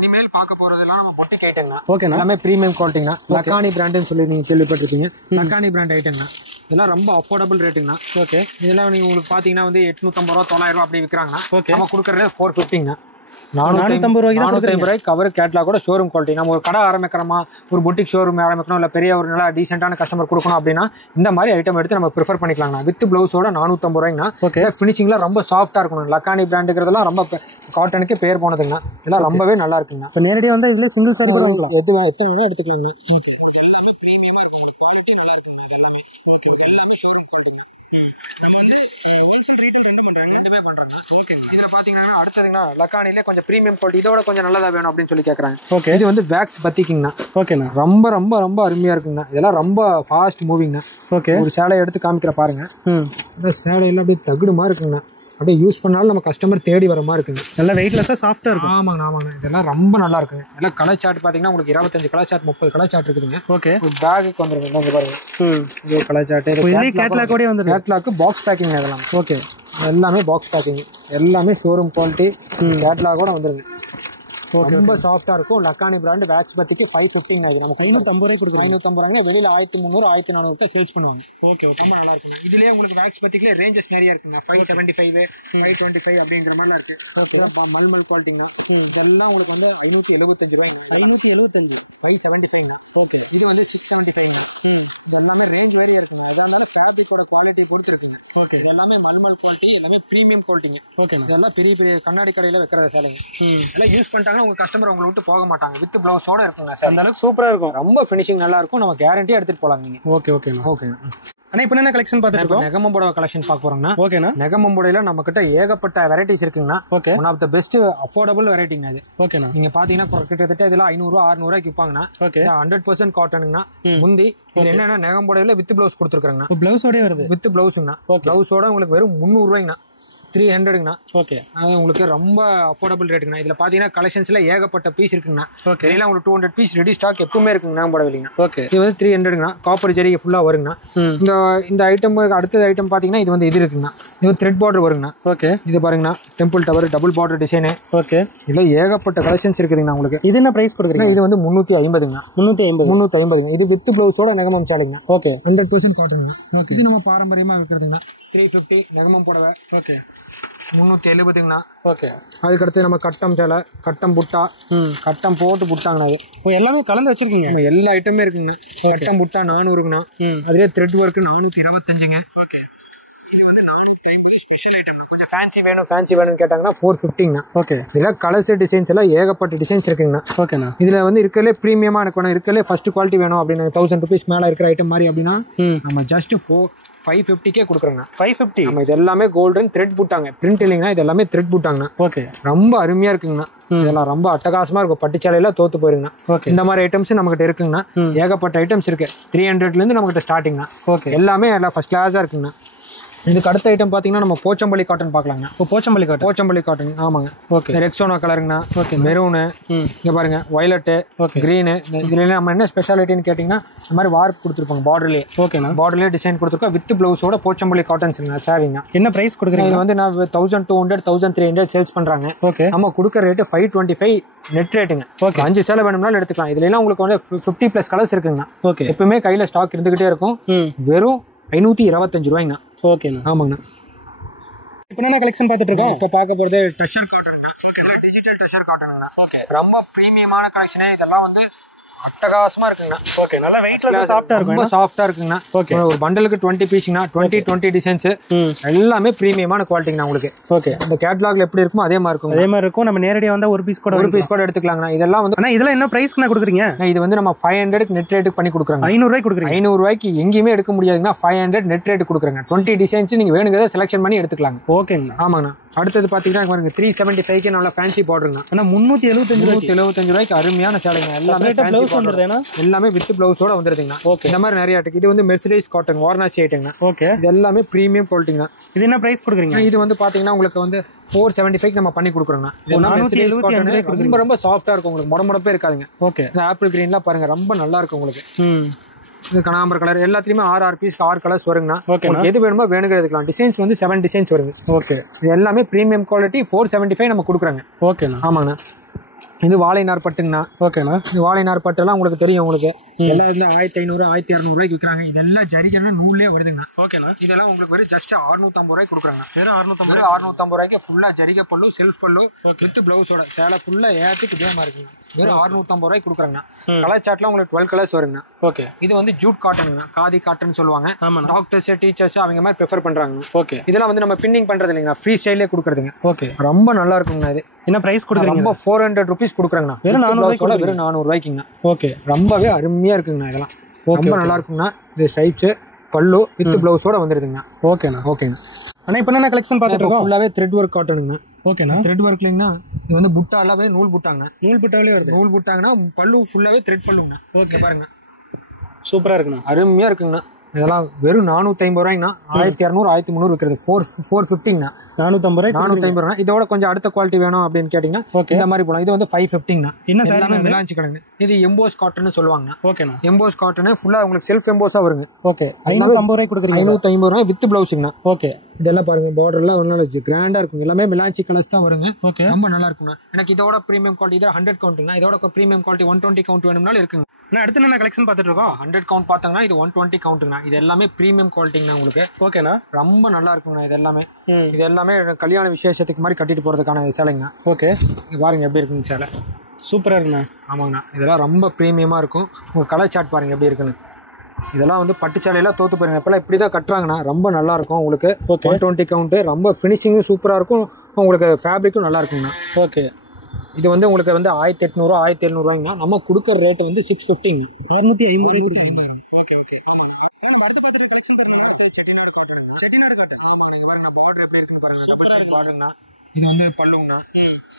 இனிமேல் பார்க்க போறதெல்லாம் நம்ம பொட்டிக் ஐட்டம்னா. ஓகேண்ணா, எல்லாமே பிரீமியம் குவாலிட்டிங்கண்ணா. லக்கானி பிராண்டுன்னு சொல்லி நீங்க கேள்விப்பட்டிருப்பீங்க. லக்கானி பிராண்ட் ஐட்டம்னா இதெல்லாம் ரொம்ப அஃபோர்டபுள் ரேட்டுங்கண்ணா. ஓகே, இதெல்லாம் நீங்க உங்களுக்கு பாத்தீங்கன்னா வந்து 850 ரூபா 900 ரூபா அப்படி விற்கிறாங்கன்னா ஓகே, நம்ம கொடுக்கறது 450ங்கண்ணா. 450 ரூபாய்க்கு கவர் கேட்லாக் கூட ஷோரூம் குவாலிட்டி. நம்ம ஒரு கடை ஆரம்பிக்கிறோமா, ஒரு பொட்டிக் ஷோரூம் ஆரம்பிக்கணும், இல்ல பெரிய ஒரு நல்லா டீசென்டான கஸ்டமர் கொடுக்கணும் அப்படின்னா இந்த மாதிரி ஐட்டம் எடுத்து நம்ம ப்ரிஃபர் பண்ணிக்கலாம்ண்ணா. வித் பிளவுஸோட 450 ரூபாய்ங்கண்ணா. ஓகே, ஃபினிஷிங்ல ரொம்ப சாஃப்டா இருக்கணும். லக்கானி பிராண்டுங்கிறதெல்லாம் ரொம்ப காட்டனுக்கு பேர் போனதுங்கண்ணா. இதெல்லாம் ரொம்பவே நல்லா இருக்குங்கண்ணா. நேரடியாக வந்து இதுல சிங்கிள் சார் எடுத்துக்கலாம் எடுத்துக்கலாங்கண்ணா. நம்ம வந்து ஹோல்சேல் ரீட்டைல் ரெண்டுமே பண்றாங்க. ஓகே, இதுல பாத்தீங்கன்னா அடுத்ததுங்கன்னா லக்கானிலே கொஞ்சம் பிரீமியம் குவாலிட்டி இதோட கொஞ்சம் நல்லதா வேணும் அப்படின்னு சொல்லி கேக்குறாங்க. ஓகே, இது வந்து வேக்ஸ் பத்திக்கிங்கண்ணா. ஓகேண்ணா, ரொம்ப ரொம்ப ரொம்ப அருமையா இருக்குங்கண்ணா. இதெல்லாம் ரொம்ப ஃபாஸ்ட் மூவிங்ண்ணா. ஓகே, ஒரு சேலை எடுத்து காமிக்கிற பாருங்க. இந்த சேலையெல்லாம் அப்படியே தகுடு மாதிரி இருக்குங்கண்ணா. அப்படியே யூஸ் பண்ணாலும் நம்ம கஸ்டமர் தேடி வர மாதிரி இருக்குங்க. நல்லா வெயிட்லெஸ்ஸாக சாஃப்டாக இருக்கும். ஆமாங்கண்ணா ஆமாங்கண்ணா. இதெல்லாம் ரொம்ப நல்லா இருக்குங்க. எல்லாம் கலர் சார்ட் பார்த்தீங்கன்னா உங்களுக்கு 25 கலர் சார்ட் 30 கலர் சார்ட் இருக்குதுங்க. ஓகே, ஒரு பேக்குக்கு வந்துருங்க. இங்கே பாருங்க, இது கலர் சார்ட். கேட்லாக் கூட வந்து கேட்லாக்கு பாக்ஸ் பேக்கிங் அதெல்லாம். ஓகே, எல்லாமே பாக்ஸ் பேக்கிங், எல்லாமே ஷோரூம் குவாலிட்டி. கேட்லாக் கூட வந்துருங்க. ரொம்ப சாஃப்டா இருக்கும். லக்கானி பிராண்ட் வேக்ஸ் பத்திக்கு 550 நமக்கு 550 ரூபாய் கொடுக்குறோம். 550 ரூபாய்ங்க. வெளியில 1300 1400 சேல்ஸ் பண்ணுவாங்க. ஓகே, ரொம்ப நல்லா இருக்கும். இதுலயே உங்களுக்கு வேக்ஸ் பத்திக்கு ரேஞ்சஸ் நிறைய இருக்குங்க. 575 525 அப்படிங்கிற மாதிரிலாம் இருக்கு. ஓகே, மல்மல் குவாலிட்டிங்க. இதெல்லாம் உங்களுக்கு வந்து 575 ரூபாய். 575 575. ஓகே, இது வந்து 675. இது எல்லாமே ரேஞ்ச் வேரியா இருக்குங்க. அதனால ஃபேப்ரிக்கோட குவாலிட்டி பொறுத்து இருக்குங்க. ஓகே, இது எல்லாமே மல்மல் குவாலிட்டி, எல்லாமே பிரீமியம் குவாலிட்டிங்க. ஓகே, இதெல்லாம் பெரிய பெரிய கண்ணாடி கடையில வைக்கிற சேலைங்க. எல்லாம் யூஸ் பண்ணிட்டாங்க உங்க கஸ்டமர் உங்களை விட்டு போக மாட்டாங்க. வித் பிளவுஸோட இருக்குங்க. அந்த அளவுக்கு சூப்பரா இருக்கும். ரொம்ப ஃபினிஷிங் நல்லா இருக்கும். நம்ம கேரண்டியா எடுத்துட்டு போலாம் நீங்க. Okay okay okay. அண்ணா இப்போ என்ன கலெக்ஷன் பார்த்துட்டு நெகமம் புடவை கலெக்ஷன் பார்க்க போறோம்னா. ஓகேண்ணா, நெகமம் புடவையில நம்ம கிட்ட ஏகப்பட்ட வெரைட்டிஸ் இருக்குங்கண்ணா. Okay, one of the best affordable வெரைட்டிங்க அது. ஓகேண்ணா, நீங்க பாத்தீங்கன்னா கிட்டத்தட்ட இதுல 500 600 ரூபாய்க்கு விற்பாங்கண்ணா. ஓகே, 100% காட்டனுங்கண்ணா. முந்தி இது என்னன்னா நெகம் புடவையில வித் பிளவுஸ் கொடுத்துருக்காங்கண்ணா. பிளவுஸோட வருது. வித் பிளவுஸுங்கண்ணா. பிளவுஸோட உங்களுக்கு வெறும் 300 ரூபாய்ங்கண்ணா. 300ங்கண்ணா. ஓகே, அது உங்களுக்கு ரொம்ப அஃபோர்டபுள் ரேட்டுங்கண்ணா. இதுல பாத்தீங்கன்னா கலெக்ஷன்ஸ்ல ஏகப்பட்ட பீஸ் இருக்குங்கண்ணா. ஓகே, எல்லாம் உங்களுக்கு 200 பீஸ் ரெடி ஸ்டாக் எப்பவுமே இருக்குங்க. நான் போடவில்லைங்க. ஓகே, இது வந்து 300ங்கண்ணா. காப்பர் ஜெரி ஃபுல்லா வருங்கண்ணா. இந்த ஐட்டம் அடுத்த ஐட்டம் பாத்தீங்கன்னா இது வந்து இது இருக்குங்கண்ணா. இது த்ரெட் பார்டர் வருங்கண்ணா. ஓகே, இது பாருங்கண்ணா temple tower double border design. Okay, இதுல ஏகப்பட்ட கலெக்ஷன்ஸ் இருக்குதுங்கண்ணா. உங்களுக்கு இது என்ன பிரைஸ் கொடுக்குறீங்க? இது வந்து 350ங்கண்ணா. 350 இது வித் பிளவுஸோட நெகமம் சாலிங்கண்ணா. ஓகே, 100% காட்டனுங்கண்ணா. ஓகே, இது நம்ம பாரம்பரியமா இருக்கிறதுங்கண்ணா. 350 நெகமம் புடவை. ஓகே, 370ங்கண்ணா. ஓகே, அதுக்கடுத்து நம்ம கட்டம் சேலை, கட்டம் புட்டா, கட்டம் போட்டு புட்டாங்கண்ணா. அது எல்லாமே கலந்து வச்சிருக்கீங்க. எல்லா ஐட்டமே இருக்குங்கண்ணா. கட்டம் புட்டா 400ங்கண்ணா. அதுலேயே த்ரெட் ஒர்க் 425ங்க. ஓகே, இது வந்து 450 ஸ்பெஷல் ஐட்டம். கொஞ்சம் ஃபேன்சி வேணும்னு கேட்டாங்கன்னா 450ங்கண்ணா. ஓகே, இதெல்லாம் கலர்ஸ் டிசைன்ஸ் எல்லாம் ஏகப்பட்ட டிசைன்ஸ் இருக்குங்கண்ணா. ஓகேண்ணா, இதுல வந்து இருக்கலே பிரீமியமா எனக்கு வேணும், இருக்கலே ஃபர்ஸ்ட் குவாலிட்டி வேணும் அப்படின்னு 1000 rupees மேல இருக்கிற ஐட்டம் மாதிரி அப்படின்னா நம்ம ஜஸ்ட் 550 கொடுக்குறோங்க. 550. நம்ம இது எல்லாமே கோல்டன் த்ரெட் புட்டாங்க. பிரிண்ட் இல்லைங்கன்னா இது எல்லாமே த்ரெட் புட்டாங்கண்ணா. ஓகே, ரொம்ப அருமையா இருக்குங்கண்ணா. இதெல்லாம் ரொம்ப அட்டகாசமா இருக்கும். பட்டுச்சாலையில தோத்து போயிருங்கண்ணா. ஓகே, இந்த மாதிரி ஐட்டம்ஸ் நம்ம கிட்ட இருக்குங்கண்ணா. ஏகப்பட்ட ஐட்டம்ஸ் இருக்கு. 300ல இருந்து நம்ம கிட்ட ஸ்டார்டிங்ண்ணா. ஓகே, எல்லாமே எல்லாம் ஃபர்ஸ்ட் கிளாஸா இருக்குங்கண்ணா. இதுக்கு அடுத்த ஐட்டம் பாத்தீங்கன்னா நம்ம போச்சம்பள்ளி காட்டன் பாக்கலாங்க. போச்சம்பள்ளி காட்டன். ஆமாங்க. ஓகே, ரெக்ஸோனா கலருங்கண்ணா. ஓகே, மெரூனு, இங்க பாருங்க வயலட்டு, கிரீனு. இதுல நம்ம என்ன ஸ்பெஷாலிட்டின்னு கேட்டீங்கன்னா இந்த மாதிரி வார்ப் கொடுத்துருப்பாங்க பார்டர்லயே. ஓகேண்ணா, பார்டர்லயே டிசைன் கொடுத்துருக்கோம். வித் பிளவுஸோட போச்சம்பள்ளி காட்டன்ஸ்ங்க. சாரிங்க. என்ன பிரைஸ் கொடுக்குறீங்க? இது வந்து நான் 1200 1300 சேல்ஸ் பண்றாங்க. ஓகே, நம்ம கொடுக்குற ரேட்டு 525 நெட் ரேட்டுங்க. ஓகே, 5 சேலை வேணும்னாலும் எடுத்துக்கலாம். இதுல எல்லாம் உங்களுக்கு வந்து 50+ கலர்ஸ் இருக்குங்கண்ணா. ஓகே, எப்பவுமே கையில ஸ்டாக் இருந்துகிட்டே இருக்கும். வெறும் 525 ரூபாய்ங்கண்ணா. ஓகேண்ணா. ஆமாங்கண்ணா. இப்போ என்ன கலெக்ஷன் பார்த்துட்டு இருக்கோம்? இப்போ பார்க்க போகிறது ட்ரெஷர் காட்டன். டிஜிட்டல் ட்ரெஷர் காட்டனுங்கண்ணா. ஓகே, ரொம்ப ப்ரீமியமான கலெக்ஷனே. இதெல்லாம் வந்து அட்டகாசமா இருக்குங்கண்ணா. ஓகே, நல்லா வெயிட்ல சாஃப்ட்டா இருக்கும். ரொம்ப சாஃப்ட்டா இருக்குங்கண்ணா. ஓகே, ஒரு பண்டலுக்கு 20 பீஸ்ங்கண்ணா. 20 டிசைன்ஸ் எல்லாமே பிரீமியமான குவாலிட்டிங்கண்ணா உங்களுக்கு. ஓகே, இந்த கேட்லாக்ல எப்படி இருக்குமோ அதே மாதிரி இருக்கும். நம்ம நேரடியாக வந்தா ஒரு பீஸ் கூட எடுத்துக்கலாங்கண்ணா. இதெல்லாம் வந்து இதெல்லாம் என்ன பிரைஸ்க்கு கொடுக்குறீங்க? இது வந்து நம்ம 500 நெட் ரேட்டுக்கு பண்ணி கொடுக்குறாங்க. 500 ரூபாய்க்கு கொடுக்குறீங்க. 500 ரூபாய்க்கு எங்கேயுமே எடுக்க முடியாதுங்கண்ணா. 500 நெட் ரேட்டு கொடுக்குறாங்க. 20 டிசைன்ஸ் நீங்க வேணுங்கிறத செலக்ஷன் பண்ணி எடுத்துக்கலாங்க. ஓகேங்கண்ணா. ஆமாங்கண்ணா. அடுத்தது பாத்தீங்கன்னா பாருங்க 375 நல்ல ஃபேன்சி பார்டருங்கண்ணா. ஆனா 375 ரூபாய்க்கு அருமையான சேலைங்க. எல்லாமே ப்ளவுஸ் வந்துருதுனா எல்லாமே வித் ப்ளவுஸோட வந்துருதுங்கண்ணா. ஓகே. இந்த மாதிரி நிறைய இருக்கு. இது வந்து மெர்சிடைஸ் காட்டன் வாரணாசி ஐட்டங்கண்ணா. ஓகே. இது எல்லாமே பிரீமியம் குவாலிட்டிங்கண்ணா. இது என்ன பிரைஸ் கொடுக்குறீங்க? இது வந்து பாத்தீங்கன்னா உங்களுக்கு வந்து 475 நம்ம பண்ணி கொடுக்குறோங்கண்ணா. 475 ரொம்ப ரொம்ப சாஃப்டா இருக்கும் உங்களுக்கு, முடமுடப்பே இருக்காதுங்க. ஓகே. இந்த ஆப்பிள் கிரீன்லாம் பாருங்க ரொம்ப நல்லா இருக்கும் உங்களுக்கு. இது கனாம்பர் கலர் எல்லாத்துலயுமே 6 பீஸ் 6 கலர்ஸ் வருங்கண்ணா. உங்களுக்கு எது வேணுமோ வேணுங்க எடுத்துக்கலாம். டிசைன்ஸ் வந்து 7 டிசைன்ஸ் வருங்க. ஓகே. இது எல்லாமே பிரீமியம் குவாலிட்டி 475 நம்ம கொடுக்குறாங்க. ஓகேண்ணா. ஆமாங்கண்ணா. இது வாழைநார் பட்டுங்கண்ணா. ஓகேண்ணா. இது வாழைநார் பட்டுலாம் உங்களுக்கு தெரியும். உங்களுக்கு எல்லாம் இதுல 1500 1200 ரூபாய்க்கு விற்கிறாங்க. இதெல்லாம் ஜரிகை நூல்லே வருதுங்கண்ணா. ஓகேண்ணா. இதெல்லாம் உங்களுக்கு வெறும் ஜஸ்ட் 650 ரூபாய்க்கு கொடுக்குறாங்க. வெறும் 650 ரூபாய்க்கு ஃபுல்லா ஜரிகை பல்லு செல்ஃப் பல்லு வித் பிளவுஸோட சேலை ஃபுல்லா ஏத்துக்கு இதே மாதிரி இருக்குங்க. வெறும் 650 ரூபாய்க்கு கொடுக்குறாங்கண்ணா. கலர் சாட்ல உங்களுக்கு 12 கலர்ஸ் வருங்கண்ணா. ஓகே. இது வந்து ஜூட் காட்டனுங்கண்ணா. காதி காட்டன் சொல்லுவாங்க. டாக்டர்ஸ் டீச்சர்ஸ் அவங்க மாதிரி ப்ரிஃபர் பண்றாங்க. ஓகே. இதெல்லாம் வந்து நம்ம பின்னிங் பண்றது இல்லைங்கண்ணா, ஃப்ரீ ஸ்டைலே கொடுக்குறதுங்க. ஓகே. ரொம்ப நல்லா இருக்குங்கண்ணா. இது என்ன பிரைஸ் கொடுக்குறீங்க? ரொம்ப 400 ரூபீஸ் கொடுக்குறாங்கண்ணா. வெறும் 400 ரூபாய்க்குங்கண்ணா. ஓகே. ரொம்பவே அருமையா இருக்குங்கண்ணா. இதெல்லாம் ரொம்ப நல்லா இருக்குங்கண்ணா. இது ஸ்ட்ரைப்ஸ் பல்லு வித் பிளவுஸோட வந்துருதுங்கண்ணா. ஓகேண்ணா. ஓகேண்ணா. ஆனா இப்போ என்ன கலெக்ஷன் பார்த்துட்டு இருக்கோம்? ஃபுல்லாவே த்ரெட் ஒர்க் காட்டனுங்கண்ணா. ஓகேண்ணா. த்ரெட் ஒர்க்லங்கண்ணா இது வந்து புட்டா எல்லாமே நூல் புட்டாங்க. நூல் புட்டாலே வருது. நூல் புட்டாங்கன்னா பல்லு ஃபுல்லாவே த்ரெட் பல்லுங்கண்ணா. ஓகே. பாருங்க சூப்பரா இருக்குண்ணா. அருமையா இருக்குங்கண்ணா. இதெல்லாம் வெறும் 450 ரூபாய்ங்கண்ணா. 1200 1300 விற்கிறது. 450ங்கண்ணா. 450 ரூபாய். இதோட கொஞ்சம் அடுத்த குவாலிட்டி வேணும் அப்படின்னு கேட்டீங்கன்னா இந்த மாதிரி போலாம். இது வந்து 550ங்கண்ணா. என்ன சார்? மிலாஞ்சி கலங்க. இது எம்போஸ் காட்டன் சொல்லுவாங்க. ஓகேண்ணா. எம்போஸ் காட்டன் ஃபுல்லா உங்களுக்கு செல்ஃப் எம்போஸா வருங்க. ஓகே. 550 ரூபாய் கொடுக்குறீங்க. 550 ரூபாய் வித் பிளவுஸ்ங்கண்ணா. ஓகே. இதெல்லாம் பாருங்க பார்டர்லாம் நல்லா கிராண்டா இருக்கும். எல்லாமே மிலாஞ்சி கலர்ஸ் தான் வருங்க. ஓகே. ரொம்ப நல்லா இருக்குண்ணா. எனக்கு இதோட பிரீமியம் குவாலிட்டி இதோட 100 கவுண்ட்ங்கண்ணா. இதோட பிரீமியம் குவாலிட்டி 120 கவுண்ட் வேணும்னாலும் இருக்குங்க. அடுத்து என்ன கலெக்ஷன் பார்த்துட்டு இருக்கோம்? 100 கவுண்ட் பார்த்தாங்கன்னா இது 120 கவுண்ட்டுங்கண்ணா. இது எல்லாமே பிரீமியம் குவாலிட்டிங்கண்ணா உங்களுக்கு. ஓகேண்ணா. ரொம்ப நல்லா இருக்குங்கண்ணா. இது எல்லாமே கல்யாண விசேஷத்துக்கு மாதிரி கட்டிட்டு போறதுக்கான சேலைங்க. ஓகே. பாருங்க எப்படி இருக்குங்க சேலை. சூப்பரா இருக்குண்ணா. ஆமாங்கண்ணா. இதெல்லாம் ரொம்ப பிரீமியமா இருக்கும். உங்க கலர் சார்ட் பாருங்க எப்படி இருக்குன்னு. இதெல்லாம் வந்து பட்டு சேலையெல்லாம் தோத்து போயிருங்க. இப்பெல்லாம் இப்படிதான் கட்டுறாங்கண்ணா. ரொம்ப நல்லா இருக்கும் உங்களுக்கு. 120 கவுண்ட். ரொம்ப ஃபினிஷிங்கும் சூப்பரா இருக்கும். உங்களுக்கு ஃபேப்ரிக்கும் நல்லா இருக்குங்கண்ணா. ஓகே. இது வந்து உங்களுக்கு வந்து 1800 1700 ரூபாய்ங்கண்ணா. நம்ம கொடுக்குற ரேட் வந்து 650ங்க. 650. ஓகே. ஓகே. ஆமாங்க. அடுத்து பார்த்துட்டு கலெக்ஷன் பாருங்க. செட்டிநாடு காட்டன். செட்டிநாடு காட்டன். ஆமாங்க. இது பாருங்க பார்டர் எப்படி இருக்குன்னு பாருங்க. டபுள் பார்டருங்கண்ணா. இது வந்து பல்லுங்கண்ணா.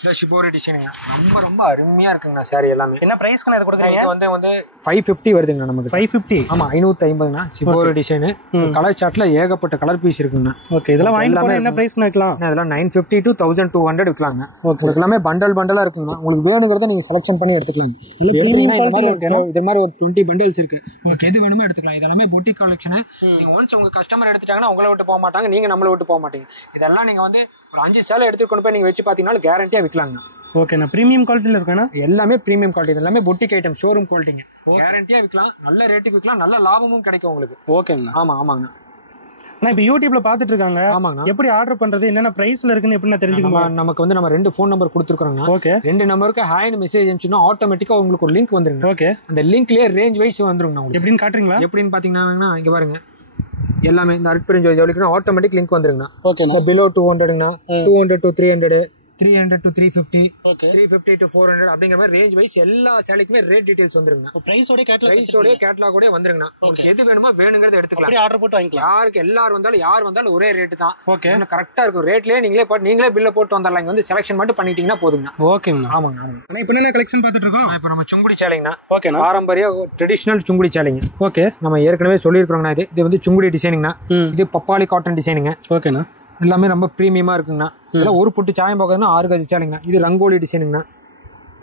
இது ஷிபோரி டிசைனுங்க. ரொம்ப ரொம்ப அருமையா இருக்குங்கண்ணா சாரி எல்லாமே. என்ன பிரைஸ்க்கு இது கொடுக்குறீங்க? இது வந்து 550 வருதுங்கண்ணா நமக்கு. 550. ஆமா 550ண்ணா. Shibori design. கலர் சார்ட்ல ஏகப்பட்ட கலர் பீஸ் இருக்குங்கண்ணா. ஓகே. இதெல்லாம் வாங்கி போனா என்ன பிரைஸ்க்கு விக்கலாம்? இதெல்லாம் 950 to 1200 விக்கலாங்க. உங்களுக்கு எல்லாமே பண்டல் பண்டலா இருக்குங்கண்ணா. உங்களுக்கு வேணுங்கிறத நீங்க செலக்ஷன் பண்ணி எடுத்துக்கலாம். இது மாதிரி ஒரு 20 பண்டல்ஸ் இருக்கு. உங்களுக்கு எது வேணுமோ எடுத்துக்கலாம். இதெல்லாமே பொட்டிக் கலெக்ஷன். நீங்க ஒன்ஸ் உங்க கஸ்டமர் எடுத்துட்டாங்கன்னா உங்களை விட்டு போக மாட்டாங்க, நீங்க நம்மள விட்டு போக மாட்டீங்க. இதெல்லாம் நீங்க வந்து ஒரு 5 சேலை எடுத்து கொண்டு போய் நீங்க வச்சு பாத்தீங்கன்னா கேரண்டியா விக்கலாங்க. ஓகேண்ணா. பிரீமியம் குவாலிட்டில இருக்கானா? எல்லாமே பிரீமியம் குவாலிட்டி. எல்லாமே பொட்டிக் ஐட்டம் ஷோரூம் குவாலிட்டிங்க. கேரண்டியா விக்கலாம். நல்ல ரேட்டுக்கு விக்கலாம். நல்ல லாபமும் கிடைக்கும் உங்களுக்கு. ஓகேண்ணா. ஆமாங்க. நான் இப்ப யூடியூப்ல பாத்துட்டு இருக்காங்க. ஆமாங்க. எப்படி ஆர்டர் பண்றது, என்னென்ன பிரைஸ்ல இருக்குன்னு எப்படி தெரிஞ்சுக்கணும்? நமக்கு வந்து நம்ம 2 ஃபோன் நம்பர் கொடுத்துருக்கோங்க. ஓகே. 2 நம்பருக்கு ஹாய்னு மெசேஜ் அனுப்பிச்சுனா ஆட்டோமேட்டிக்கா உங்களுக்கு ஒரு லிங்க் வந்துருங்க. ஓகே. அந்த லிங்க்லயே ரேஞ்ச் வைஸ் வந்துருங்க. உங்களுக்கு எப்படின்னு காட்டுறீங்களா? எப்படின்னு பாத்தீங்கன்னா இங்க பாருங்க. எல்லாமே இந்த அட்பிரிஞ்சு ஜவுளிக்குனா ஆட்டோமேட்டிக் லிங்க் வந்துருங்கண்ணா. ஓகேண்ணா. பிலோ 200ங்கண்ணா. 200 to 300, 300 to 350, ஓகே. 350 to 400 அப்படிங்கிற மாதிரி ரேஞ்ச் வைஸ் எல்லா சேலைக்குமே ரேட் டீடைல்ஸ் வந்துருங்க. பிரைஸோட கேட்டலாகோட வந்துருங்கண்ணா. உங்களுக்கு எது வேணுமோ வேணுங்கிறத எடுத்துக்கலாம். அப்படியே ஆர்டர் போட்டு வாங்கிக்கலாம். யாருக்கு யார் வந்தாலும் ஒரே ரேட் தான். ஓகே. கரெக்டா இருக்கும். ரேட்லயே நீங்களே பில்ல போட்டு வந்துடலாம். இங்க வந்து செலக்ஷன் மட்டும் பண்ணிட்டீங்கன்னா போதுங்கண்ணா. ஓகேங்க. ஆமாங்க. ஆனா இப்போ என்ன கலெக்ஷன் பார்த்துட்டு இருக்கோம்? இப்போ நம்ம சுங்குடி சேலைங்கண்ணா. ஓகேண்ணா. பாரம்பரிய ட்ரெடிஷனல் சுங்குடி சேலைங்க. ஓகே. நம்ம ஏற்கனவே சொல்லியிருக்கிறோங்கண்ணா. இது வந்து சுங்குடி டிசைனுங்கண்ணா. இது பப்பாளி காட்டன் டிசைனுங்க. ஓகேண்ணா. எல்லாமே ரொம்ப பிரீமியமா இருக்குங்கண்ணா. இதெல்லாம் ஒரு புட்டு சாயம் பார்க்கறதுனா 6 கஜ சேலைங்கண்ணா. இது ரங்கோலி டிசைனுங்கண்ணா.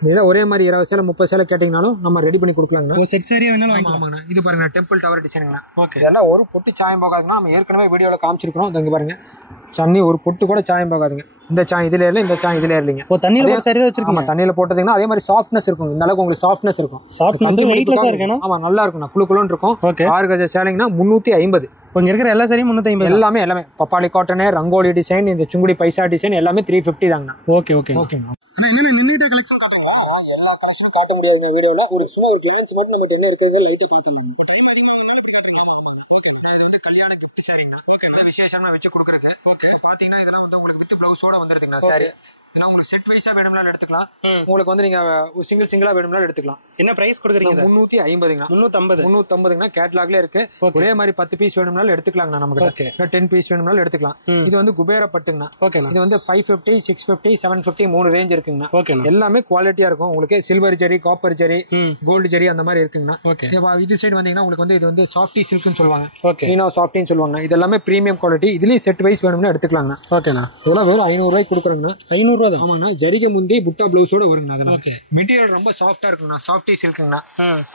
இதெல்லாம் ஒரே மாதிரி 20 சேலை 30 சேலை கேட்டீங்கனாலும் நம்ம ரெடி பண்ணி கொடுக்கலாங்கண்ணா. செட் சரியா வேணாலும் வாங்கிக்கலாம். ஆமாங்கண்ணா. இது பாருங்க டெம்பிள் டவர் டிசைனுங்கண்ணா. ஓகே. இதெல்லாம் ஒரு பொட்டு சாயம் பார்க்காதுங்கண்ணா. நம்ம ஏற்கனவே வீடியோல காமிச்சிருக்கிறோம். இங்க பாருங்க சன்னி ஒரு பொட்டு கூட சாயம் பார்க்காதுங்க. இந்த சாயம் இதுல இல்ல, இந்த சாயம் இதுல இல்லைங்க. தண்ணியில சரியா வச்சிருக்கோம். தண்ணியில போட்டதுங்கன்னா அதே மாதிரி சாஃப்ட்னஸ் இருக்கும். இந்த அளவுக்கு உங்களுக்கு சாஃப்ட்னஸ் இருக்கும். வெயிட்லெஸ்ஸா இருக்கணும். ஆமா நல்லா இருக்கும்ண்ணா. குளுக்குளுன்னு இருக்கும். ஓகே. 6 கஜ சேலைங்கன்னா 350. இங்க இருக்கிற எல்லா சரியும் 350. எல்லாமே பப்பாளி காட்டன், ரங்கோலி டிசைன், இந்த சுங்குடி பைசா டிசைன் எல்லாமே 350 தாங்கண்ணா. ஓகே. ஓகேண்ணா. காட்ட முடியாது வீடியோல. ஒரு சும்மா ஒரு கிளான்ஸ் மட்டும் நம்ம என்ன இருக்குங்க லைட்டா பாத்துக்கலாம். விசேஷமா வச்சு கொடுக்குறேங்க. ஓகே. பாத்தீங்கன்னா இதெல்லாம் வந்து உங்களுக்கு வித் ப்ளவுஸோட வந்துருதுங்கண்ணா. சரி ஏன்னா உங்களுக்கு செட் வைஸா வேணும்னாலும் எடுத்துக்கலாம். உங்களுக்கு வந்து நீங்க சிங்கிளா வேணும்னாலும் எடுத்துக்கலாம். என்ன பிரைஸ் கொடுக்குறீங்க? 350ங்கண்ணா. 350 கேட்லாக்ல இருக்கு. ஒரே மாதிரி 10 பீஸ் வேணும்னாலும் எடுத்துக்கலாங்கண்ணா. நமக்கு 10 பீஸ் வேணும்னாலும் எடுத்துக்கலாம். இது வந்து குபேர பட்டுங்கண்ணா. ஓகேண்ணா. இது வந்து 550, 650, 750 3 ரேஞ்ச் இருக்குங்கண்ணா. ஓகேண்ணா. எல்லாமே குவாலிட்டியா இருக்கும். உங்களுக்கு சில்வர் ஜெரி, காப்பர் ஜெரி, கோல்டு ஜெரி அந்த மாதிரி இருக்குங்கண்ணா. ஓகே. இது சைடு வந்தீங்கன்னா உங்களுக்கு வந்து இது வந்து சாஃப்டி சில்க்னு சொல்லுவாங்க. ஓகே. மீனோ சாஃப்டின்னு சொல்லுவாங்க. இது எல்லாமே பிரீமியம் குவாலிட்டி. இதுலயும் செட் வைஸ் வேணும்னா எடுத்துக்கலாங்கண்ணா. ஓகேண்ணா. இதெல்லாம் வெறும் 500 ரூபாய்க்கு கொடுக்குறேங்கண்ணா. 500 ரூபா தான். ஆமாங்கண்ணா. ஜரிகை முந்தி புட்டா பிளவுஸோட வருங்கண்ணா. அதெல்லாம் ஓகே. மெட்டீரியல் ரொம்ப சாஃப்டா இருக்குங்கண்ணா. சாஃப்டி சில்க்குங்கண்ணா.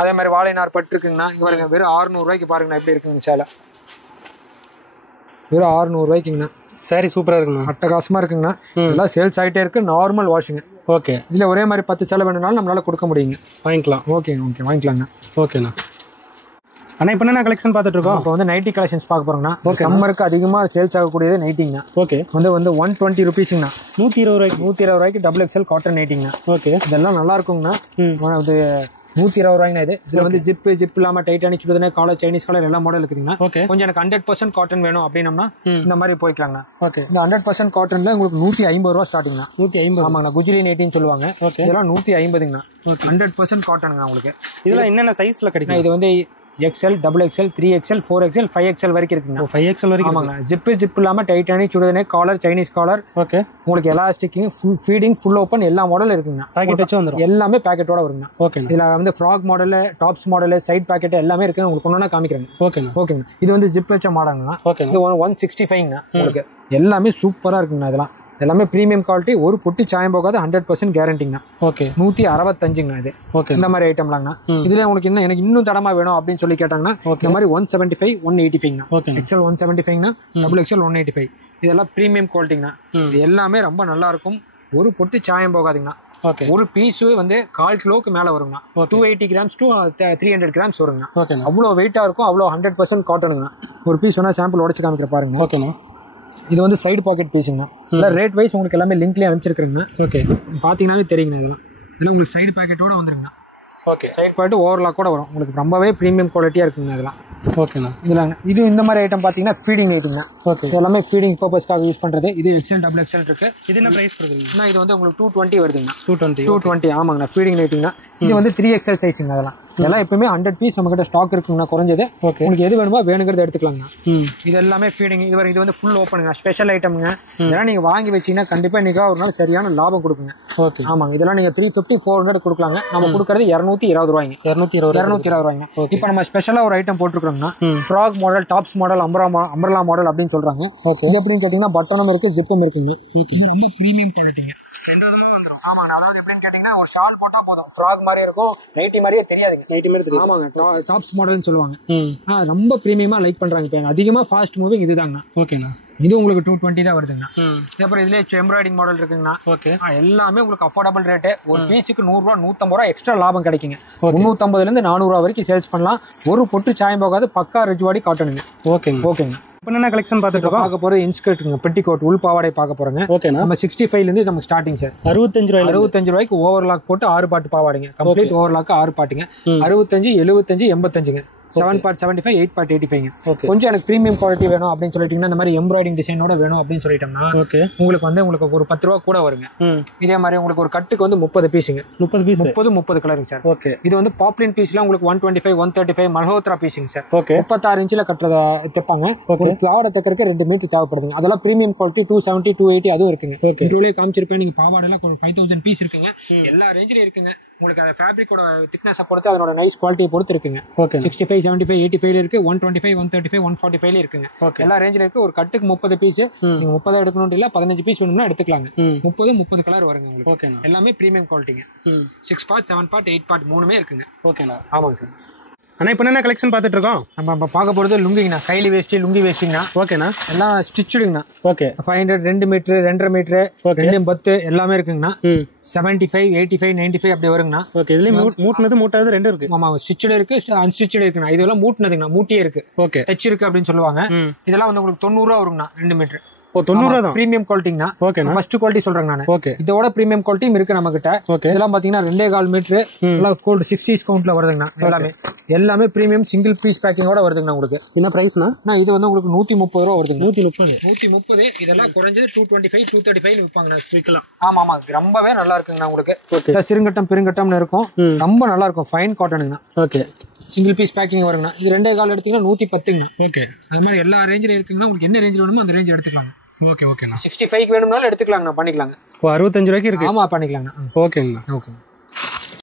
அதே மாதிரி வாழைநார் பட்டு இருக்குங்கண்ணா. இங்க பாருங்க வெறும் 600 ரூபாய்க்கு பாருங்கண்ணா எப்படி இருக்குங்க சேலை. வெறும் 600 ரூபாய்க்குங்கண்ணா. சாரி சூப்பரா இருக்குண்ணா. அட்டகாசமா இருக்குங்கண்ணா. எல்லாம் சேல்ஸ் ஆகிட்டே இருக்கு. Normal washing. ஓகே. இதுல ஒரே மாதிரி 10 சேலை வேணும்னாலும் நம்மளால கொடுக்க முடியுங்க. வாங்கிக்கலாம். ஓகே வாங்கிக்கலாங்க. ஓகேண்ணா. அண்ணா இப்போ என்ன கலெக்ஷன் பார்த்துட்டு இருக்கோம்? இப்போ வந்து நைட்டி கலெக்ஷன்ஸ் பார்க்க போறோம்னா சம்மருக்கு அதிகமா சேல்ஸ் ஆகக்கூடியது நைட்டிங்கண்ணா. ஓகே. வந்து 120 ருபீஸ்ங்கண்ணா. 120 ரூபாய்க்கு. 120 ரூபாய்க்கு டபுள் எக்ஸ்எல் காட்டன் நைட்டிங்கண்ணா. ஓகே. இதெல்லாம் நல்லா இருக்குங்கண்ணா. இது 120 ரூபாய்ங்கண்ணா. இதுல வந்து ஜிப் இல்லாம டைட்டானிக் சுடுதனே காலர் சைனீஸ் காலர் எல்லா மாடல் இருக்குதுங்கண்ணா. ஓகே. கொஞ்சம் எனக்கு 100% காட்டன் வேணும் அப்படின்னம்னா இந்த மாதிரி போய்க்கலாங்கண்ணா. ஓகே. இந்த 100% காட்டன்ல உங்களுக்கு 150 ரூபா ஸ்டார்டிங்ண்ணா. 150. ஆமாங்கண்ணா. குஜிலி நைட்டின்னு சொல்லுவாங்க. ஓகே. இதெல்லாம் 150ங்கண்ணா. 100% காட்டனுங்கண்ணா உங்களுக்கு. இதெல்லாம் என்னென்ன சைஸ்ல கிடைக்கும்? இது வந்து XL, XXL, 3XL, 4XL, 5XL வரைக்கும் இருக்குங்க. 5XL வரைக்கும். ஆமாங்க. ஜிப் இல்லாம டைட்டானிக் சுடுதனே காலர் சைனீஸ் காலர். ஓகே. உங்களுக்கு எலாஸ்டிக்கிங் ஃபுல் ஃபீடிங் ஃபுல் ஓப்பன் எல்லா மாடலும் இருக்குங்க. பாக்கெட் வச்சு வந்துரும். எல்லாமே பாக்கெட்டோட வருங்க. ஓகேண்ணா. இதுல வந்து frock model, tops model, side pocket எல்லாமே இருக்கு. உங்களுக்கு ஒண்ணா காமிக்கிறேங்க. ஓகேண்ணா. ஓகேங்க. இது வந்து ஜிப் வச்ச மாடல்ங்க. ஓகேண்ணா. இது 165ங்க. உங்களுக்கு எல்லாமே சூப்பரா இருக்குங்க. இதெல்லாம் எல்லாமே பிரீமியம் குவாலிட்டி. ஒரு பொட்டி சாயம் போகாது. 100% கேரண்டிங்கண்ணா. ஓகே. 165ங்கண்ணா. இது ஓகே. இந்த மாதிரி ஐட்டம்லாங்கண்ணா. இதுல உங்களுக்கு என்ன எனக்கு இன்னும் தடமா வேணும் அப்படின்னு சொல்லி கேட்டாங்கன்னா இந்த மாதிரி 175, 185ங்கண்ணா. XL 175ங்கண்ணா. XXL 185. இதெல்லாம் பிரீமியம் குவாலிட்டிங்கண்ணா. இது எல்லாமே ரொம்ப நல்லா இருக்கும். ஒரு பொட்டி சாயம் போகாதுங்கண்ணா. ஓகே. ஒரு பீஸ் வந்து 1/4 கிலோக்கு மேல வருங்கண்ணா. 280 கிராம்ஸ் டு 300 கிராம்ஸ் வருங்கண்ணா. ஓகேண்ணா. அவ்வளோ வெயிட்டா இருக்கும். அவ்வளோ 100% காட்டனுங்கண்ணா. ஒரு பீஸ் வேணா சாம்பிள் உடச்சு காமிக்கிற பாருங்க. ஓகேண்ணா. இது வந்து சைடு பாக்கெட் பீஸுங்கண்ணா. இல்லை ரேட் வைஸ் உங்களுக்கு எல்லாமே லிங்க்லேயே அனுப்பிச்சிருக்கிறேங்க. ஓகே. பார்த்தீங்கன்னாவே தெரியுங்கண்ணா. இதெல்லாம் உங்களுக்கு சைடு பாக்கெட்டோட வந்துருங்கண்ணா. ஓகே. சைடு பாக்கெட் ஓவர்லாக் கூட வரும். உங்களுக்கு ரொம்பவே ப்ரீமியம் குவாலிட்டியா இருக்குங்க இதெல்லாம். ஓகேண்ணா. இதுலாங்க. இது இந்த மாதிரி ஐட்டம் பார்த்தீங்கன்னா ஃபீடிங் ஐட்டம்னா. ஓகே. எல்லாமே ஃபீடிங் பர்பஸ்க்காக யூஸ் பண்றது. இது XL, XXL இருக்கு. இது என்ன பிரைஸ் கொடுக்குறீங்க? இது வந்து உங்களுக்கு 220 வருதுங்கண்ணா. 220. ஆமாங்கண்ணா. ஃபீடிங் ஐட்டம்னா. இது வந்து 3XL சைஸுங்க. அதெல்லாம் எப்பவுமே 100 பீஸ் நம்ம கிட்ட ஸ்டாக் இருக்குங்கண்ணா. குறைஞ்சது. ஓகே. உங்களுக்கு எது வேணுமோ வேணுங்கிறத எடுத்துக்கலாங்கண்ணா. இது எல்லாமே ஃபீடிங். இது வந்து ஃபுல் ஓப்பனுங்க. ஸ்பெஷல் ஐட்டம்ங்க. இதெல்லாம் நீங்க வாங்கி வச்சீங்கன்னா கண்டிப்பா நீங்க ஒரு நாள் சரியான லாபம் கொடுக்குங்க. ஓகே. ஆமாங்க. இதெல்லாம் நீங்க 350, 400 கொடுக்கலாங்க. நம்ம கொடுக்கறது 220 ரூபாய்ங்க. 220 ரூபாய்ங்க. இப்போ நம்ம ஸ்பெஷலா ஒரு ஐட்டம் போட்டுருக்கோம்னா frock model, tops model, umbrella model அப்படின்னு சொல்றாங்க. இது எப்படின்னு கேட்டீங்கன்னா பட்டனும் இருக்கு, ஜிப்பும் இருக்குங்க. இது ரொம்ப பிரீமியம் குவாலிட்டிங்க. ஆமாங்க. அதாவது எப்படின்னு கேட்டீங்கன்னா ஒரு ஷால் போட்டா போதும். ஃப்ராக் மாதிரி இருக்கும். நைட்டி மாதிரியே தெரியாதுங்க. நைட்டி மாதிரி தெரியும். ஆமாங்க. டாப்ஸ் மாடல்னு சொல்லுவாங்க. ரொம்ப பிரீமியமா லைக் பண்றாங்க. அதிகமா ஃபாஸ்ட் மூவிங் இதுதாங்கண்ணா. ஓகேண்ணா. இது உங்களுக்கு 220 தான் வருதுங்கண்ணா. அப்புறம் இதுல எம்ப்ராய்டிங் மாடல் இருக்குங்கண்ணா. ஓகே. எல்லாமே உங்களுக்கு அஃபோர்டபுள் ரேட்டு. ஒரு பீஸுக்கு 100 ரூபா, 150 ரூபா எக்ஸ்ட்ரா லாபம் கிடைக்குங்க. 350 இருந்து 400 ரூபா வரைக்கும் சேல்ஸ் பண்ணலாம். ஒரு பொட்டு சாயம் போகாது. பக்கா ரஜ்வாடி காட்டனுங்க. ஓகேங்க. இப்போ என்ன கலெக்ஷன் பார்த்துட்டு இருக்கோம்? பார்க்க போறது இன்ஸ்கர்ட்டுங்க. பெட்டிகோட் உள் பாவாடை பார்க்க போறோங்க. ஓகேண்ணா. நம்ம 65 இருந்து நமக்கு ஸ்டார்டிங் சார். 65 ரூபாய்க்கு ஓவர்லாக் போட்டு 6 பாட்டு பாவாடைங்க. கம்ப்ளீட் ஓவர்லாக் 6 பாட்டுங்க. 65, 75, 85ங்க. 7 part 75, 8 part 85. கொஞ்சம் எனக்கு பிரீமியம் குவாலிட்டி வேணும் அப்படின்னு சொல்லிட்டீங்கன்னா இந்த மாதிரி எம்ப்ராய்டிங் டிசைனோட வேணும் அப்படின்னு சொல்லிட்டோம்னா உங்களுக்கு ஒரு 10 ரூபா கூட வருங்க. இதே மாதிரி உங்களுக்கு ஒரு கட்டுக்கு வந்து 30 பீஸுங்க. 30 கலருங்க சார். ஓகே. இது வந்து பாப்லின் பீஸ்ல உங்களுக்கு 125, 135 மல்ஹோத்ரா பீஸுங்க சார். ஓகே. 36 இன்ச்சில் கட்டுறத தைப்பாங்க. ஒரு பாவாடை தைக்கிறதுக்கு 2 மீட்டர் தேவைப்படுதுங்க. அதெல்லாம் பிரீமியம் குவாலிட்டி 270, 280 அதுவும் இருக்குங்க. இதுலயே காமிச்சிருப்பேன். நீங்க பாவாடைலாம் ஒரு 5000 பீஸ் இருக்குங்க. எல்லா ரேஞ்சிலும் இருக்குங்க. உங்களுக்கு அந்த ஃபேப்ரிக்கோட திக்னஸ் பொறுத்து அதனோட நைஸ் குவாலிட்டியை பொறுத்து இருக்குங்க. 65, 75, 85 இருக்கு. 125, 135, 145 இருக்குங்க. எல்லா ரேஞ்சில இருக்கு. ஒரு கட்டுக்கு 30 பீஸ். நீங்க 30 எடுக்கணும் இல்ல 15 பீஸ் வேணும்னா எடுத்துக்கலாங்க. 30 கலர் வருங்க உங்களுக்கு. ஓகேண்ணா. எல்லாமே பிரீமியம் குவாலிட்டிங்க. 6 part, 7 part, 8 part மூணுமே இருக்குங்க. ஓகேண்ணா. ஆமாங்க சார். அண்ணா இப்போ என்ன கலெக்ஷன் பார்த்துட்டு இருக்கோம்? நம்ம இப்போ பார்க்க போறது லுங்கிங்கண்ணா. கைலி வேஸ்டி, லுங்கி வேஸ்டிங்கண்ணா. ஓகேண்ணா. எல்லாம் ஸ்டிச்சுடுங்கண்ணா. ஓகே. 500, 2 மீட்டர், 2.5 மீட்டர், 210 எல்லாமே இருக்குங்கண்ணா. 75, 85, 95 அப்படி வருங்கண்ணா. ஓகே. இதுலயும் மூட்டினது மூட்டாவது 2 இருக்கு. ஆமா. ஸ்டிச்சுடு இருக்கு, அன்ஸ்டிச்சுடு இருக்குண்ணா. இதெல்லாம் மூட்டினதுங்கண்ணா. மூட்டியே இருக்கு. ஓகே. டச் இருக்கு அப்படின்னு சொல்லுவாங்க. இதெல்லாம் வந்து உங்களுக்கு 90 ரூபா வருங்கண்ணா. 2 மீட்டர். ஓ 90 ரூபா தான் பிரீமியம் குவாலிட்டிங்கண்ணா. ஓகேண்ணா. ஃபர்ஸ்ட் குவாலிட்டி சொல்றேன் நான். ஓகே. இதோட பிரீமியம் குவாலிட்டியும் இருக்கு நம்ம கிட்ட. ஓகே. இதெல்லாம் பாத்தீங்கன்னா 2.25 மீட்டர் எல்லாம் கோல்டு 60s கவுண்ட்ல வருதுங்கண்ணா. எல்லாமே பிரீமியம் சிங்கிள் பீஸ் பேக்கிங்கோட வருதுங்கண்ணா. உங்களுக்கு என்ன பிரைஸ்னா இது வந்து உங்களுக்கு 130 ரூபா வருதுங்க. 130. இதெல்லாம் குறைஞ்சது 225 235 விற்பாங்கண்ணா. விற்கலாம். ஆமா ஆமா ரொம்பவே நல்லா இருக்குங்கண்ணா. உங்களுக்கு சிறுங்கட்டம் பெருங்கட்டம்னு இருக்கும். ரொம்ப நல்லா இருக்கும். ஃபைன் காட்டனுங்கண்ணா. ஓகே. சிங்கிள் பீஸ் பேக்கிங் வருங்கண்ணா. இது 2.25 எடுத்தீங்கன்னா 110ங்கண்ணா. ஓகே. அது மாதிரி எல்லா ரேஞ்சிலும் இருக்குங்கண்ணா. உங்களுக்கு என்ன ரேஞ்சில் வேணுமோ அந்த ரேஞ்ச் எடுத்துக்கலாம். ஓகே ஓகேண்ணா. 65 வேணும்னாலும் எடுத்துக்கலாங்கண்ணா. பண்ணிக்கலாங்க. 65 ரூபாய்க்கு இருக்கு. ஆமா பண்ணிக்கலாங்கண்ணா. ஓகேங்கண்ணா. ஓகே.